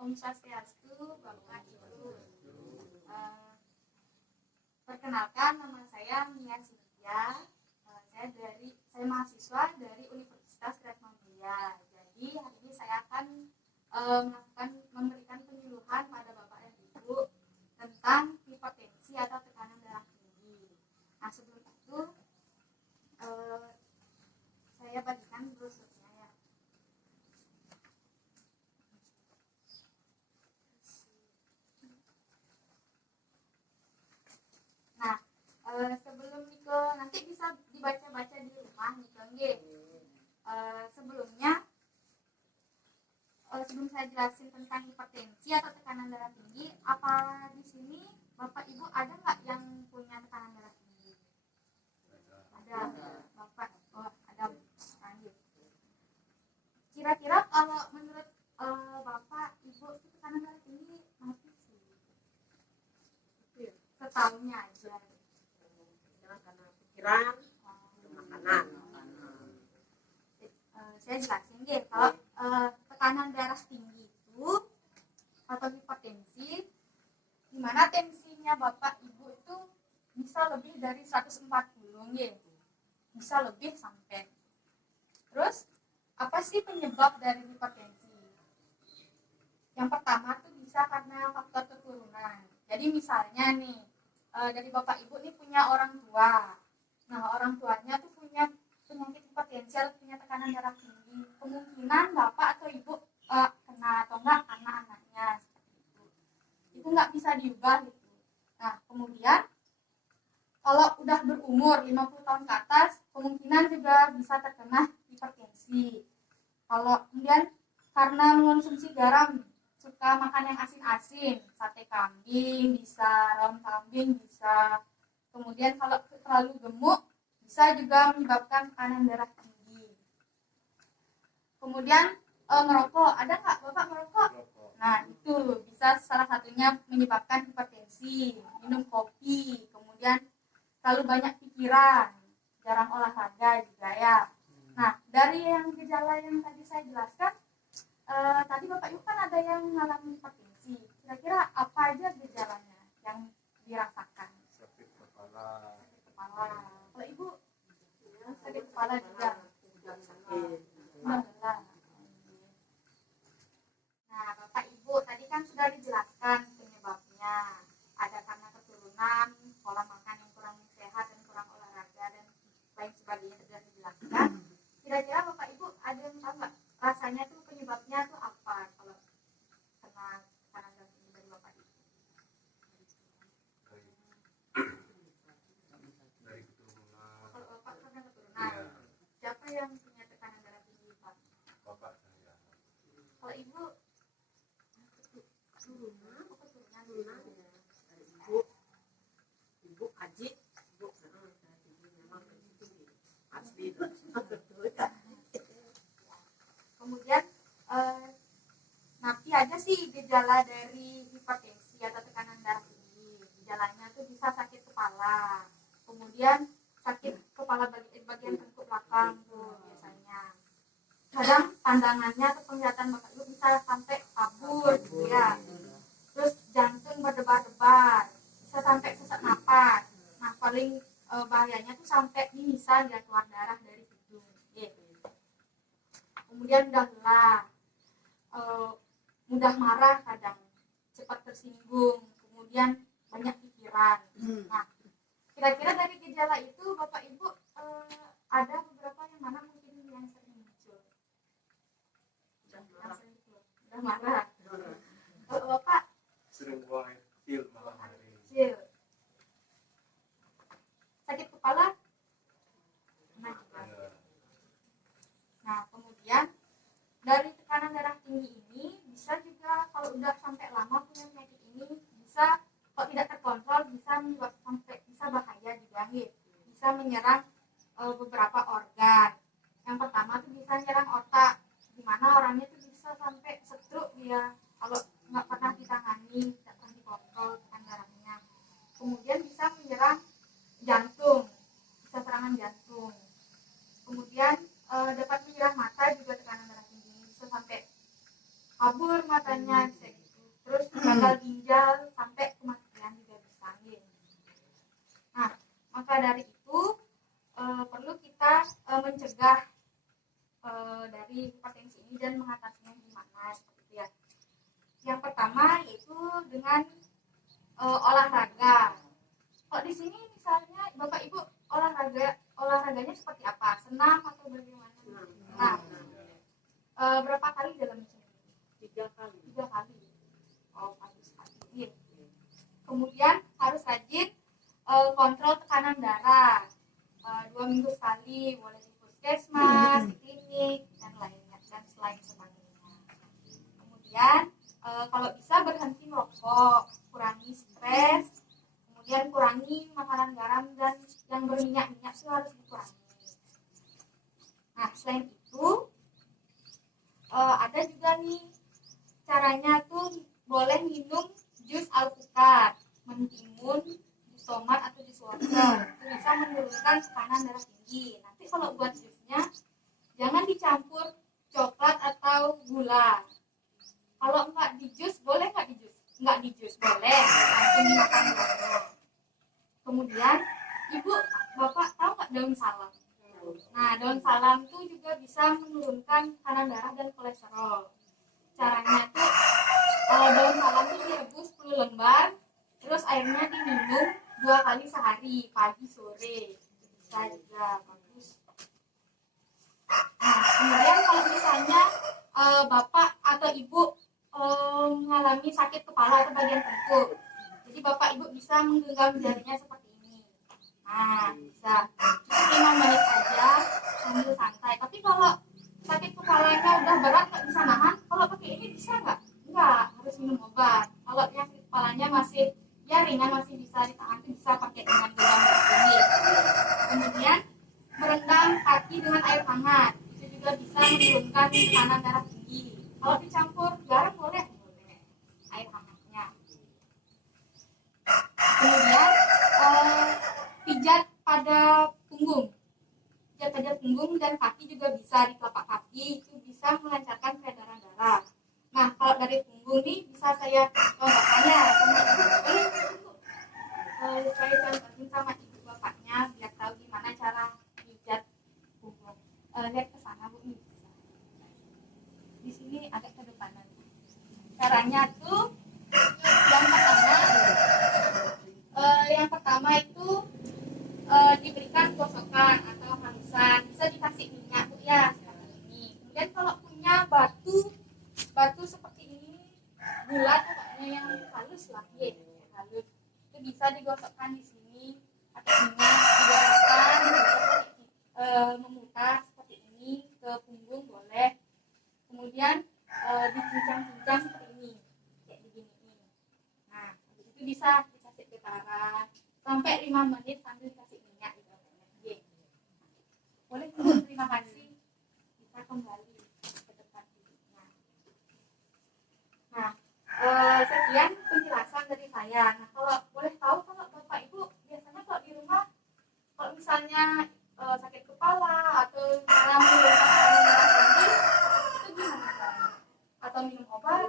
Om Swastiastu, Bapak Ibu. Perkenalkan, nama saya Mia Cynthia. Saya mahasiswa dari Universitas Radman Jaya. Jadi hari ini saya akan memberikan penyuluhan pada Bapak dan Ibu tentang hipertensi atau tekanan darah tinggi. Nah, sebelum itu saya bagikan brosurnya ya. Nah, sebelum Niko nanti bisa dibaca-baca di rumah Niko nggih. Sebelum saya jelasin tentang hipertensi atau tekanan darah tinggi, apa di sini Bapak Ibu ada nggak yang punya tekanan darah tinggi? Ada. Bapak, ada. Lanjut. Kira-kira kalau menurut Bapak Ibu itu tekanan darah tinggi berapa sih? Setahunya aja. Karena pikiran, makanan. Saya jelasin deh, kalau tekanan darah tinggi itu atau hipertensi, di mana tensinya Bapak Ibu itu bisa lebih dari 140 nggih. Bisa lebih sampai. Terus apa sih penyebab dari hipertensi? Yang pertama tuh bisa karena faktor keturunan. Jadi misalnya nih, dari Bapak Ibu nih punya orang tua. Nah, orang tuanya tuh punya penyakit hipertensi atau punya tekanan darah tinggi. Kemungkinan Bapak atau Ibu kena atau enggak anak-anaknya seperti itu. Itu enggak bisa diubah gitu. Nah, kemudian kalau udah berumur 50 tahun ke atas, kemungkinan juga bisa terkena hipertensi. Kalau kemudian karena mengonsumsi garam, suka makan yang asin-asin, sate kambing bisa, ram kambing bisa. Kemudian kalau terlalu gemuk bisa juga menyebabkan tekanan darah tinggi. Kemudian merokok, ada nggak Bapak merokok? Nah, itu bisa salah satunya menyebabkan hipertensi. Minum kopi, kemudian terlalu banyak pikiran, jarang olahraga juga ya. Nah, dari yang gejala yang tadi saya jelaskan, tadi Bapak Ibu kan ada yang mengalami hipertensi. Kira-kira apa aja gejalanya yang dirasakan? Sakit kepala. Kalau Ibu sakit kepala juga. Nah, Bapak Ibu tadi kan sudah dijelaskan penyebabnya. Ada karena keturunan, pola makan yang kurang sehat dan kurang olahraga dan lain sebagainya sudah dijelaskan. Kira-kira Bapak Ibu ada yang tahu nggak rasanya tuh penyebabnya tuh apa kalau kena tekanan darah tinggi dari Bapak Ibu? Dari keturunan. Kalau Bapak karena keturunan, Iya. siapa yang punya tekanan darah tinggi Pak? Bapak saya. Kalau Ibu Keturunan ya. Dari ibu Aji, ibu memang tinggi. Asli. kemudian nanti aja sih gejala dari hipertensi atau tekanan darah tinggi. Gejalanya tuh bisa sakit kepala, kemudian sakit kepala bagian tengkuk belakang tuh biasanya. Kadang pandangannya atau penglihatan Bapak Ibu bisa sampai kabur gitu ya. Terus jantung berdebar-debar, bisa sampai sesak napas. Nah, paling bahayanya tuh sampai bisa dia keluar darah dari hidung. Kemudian mudah lelah, mudah marah kadang, cepat tersinggung, kemudian banyak pikiran. Nah, kira-kira dari gejala itu Bapak Ibu ada beberapa yang mana mungkin yang sering muncul? Udah marah. Kalau Bapak Sering buang air kecil malam hari. kecil. Sakit kepala? Nah, kemudian dari tekanan darah tinggi ini bisa juga kalau udah sampai lama punya penyakit ini bisa kalau tidak terkontrol bisa menyebabkan sampai bisa bahaya juga gitu. Bisa menyerang beberapa organ. Yang pertama tuh bisa menyerang otak, di mana orangnya tuh bisa sampai stroke dia kalau nggak pernah ditangani, tidak pernah dikontrol tekanan darahnya. Kemudian bisa menyerang jantung, bisa serangan jantung. Kemudian dapat menyerang mata juga tekanan darah tinggi bisa sampai kabur matanya bisa olahraga. Kalau di sini misalnya Bapak Ibu olahraganya seperti apa? Senam atau bagaimana? Senam. Berapa kali dalam seminggu? 3 kali. 3 kali. Oh, bagus sekali. Kemudian harus rajin kontrol tekanan darah. 2 minggu sekali, boleh di puskesmas, di klinik, dan lainnya, dan selain sebagainya. Kemudian kalau bisa berhenti merokok, kurangi stres, kemudian kurangi makanan garam dan yang berminyak-minyak itu harus dikurangi. Nah, selain itu ada juga nih caranya tuh boleh minum jus alpukat, mentimun, tomat atau jus water. Itu bisa menurunkan tekanan darah tinggi. Nanti kalau buat jusnya jangan dicampur coklat atau gula. Kalau enggak di jus, boleh enggak di jus? Enggak di jus, boleh. Langsung dimakan gulanya. Kemudian, Ibu, Bapak tahu enggak daun salam? Nah, daun salam itu juga bisa menurunkan tekanan darah dan kolesterol. Caranya tuh daun salam itu direbus 10 lembar, terus airnya diminum 2 kali sehari, pagi sore. Bisa juga bagus. Nah, kemudian kalau misalnya Bapak atau Ibu mengalami sakit kepala atau bagian tengkuk, jadi Bapak Ibu bisa menggenggam jarinya seperti ini. Nah, bisa cukup 5 menit aja sambil santai. Tapi kalau sakit kepalanya udah berat nggak bisa nahan, kalau pakai ini bisa nggak? Enggak, harus minum obat. Kalau yang sakit kepalanya masih ya ringan, masih bisa ditahan, bisa pakai dengan genggam ini. Kemudian merendam kaki dengan air hangat, itu juga bisa menurunkan tekanan darah tinggi. Kalau dicampur garam boleh air hangatnya. Kemudian pijat pada punggung. Pijat pada punggung dan kaki juga bisa, di telapak kaki itu bisa melancarkan peredaran darah. Nah, kalau dari punggung nih bisa saya bapaknya sama ibu, saya contohin sama ibu bapaknya biar tahu gimana cara pijat punggung. Lihat ke sana Bu nih. Di sini agak ke depanan. Caranya tuh yang pertama itu diberikan gosokan atau halusan, bisa dikasih minyak Bu ya seperti ini. Kemudian kalau punya batu seperti ini, bulat pokoknya yang halus lah ya, halus, itu bisa digosokkan di sini atau minyak digosokkan, memutar seperti ini ke punggung boleh. Kemudian dicincang-cincang seperti ini, kayak begini. Nah, itu bisa dikasih getaran sampai 5 menit sambil dikasih minyak gitu. Boleh, terima kasih. Kita kembali ke tempat duduknya. Nah, sekian penjelasan dari saya. Nah, kalau boleh tahu kalau Bapak Ibu biasanya kalau di rumah, kalau misalnya sakit kepala atau misalnya menurunkan tekanan darah tinggi, itu gimana? Atau minum obat